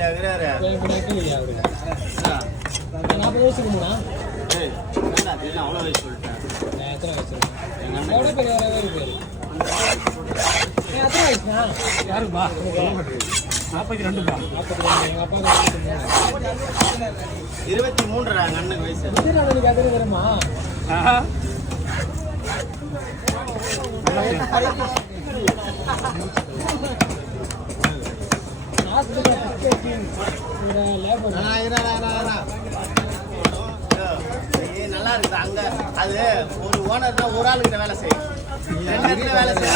40 வயசுக்கு முன்னா அவ்வளோ வயசு சொல்லிட்டேன். எத்தனை வயசு எவ்வளோ பெரியவராகவே இருப்பாரு. எத்தனை வயசுண்ணா? யாருப்பா? 42பா. 42. எங்கள் அப்பா 23 அண்ணனுக்கு வயசு. விஜயநாதனுக்கு எத்தனை வருமா? நல்லா இருக்குது அங்க. அது ஒரு ஓனர் தான் ஒரு ஆளுக்கிட்ட வேலை செய்யும். 2 இடத்துல வேலை செய்யும்.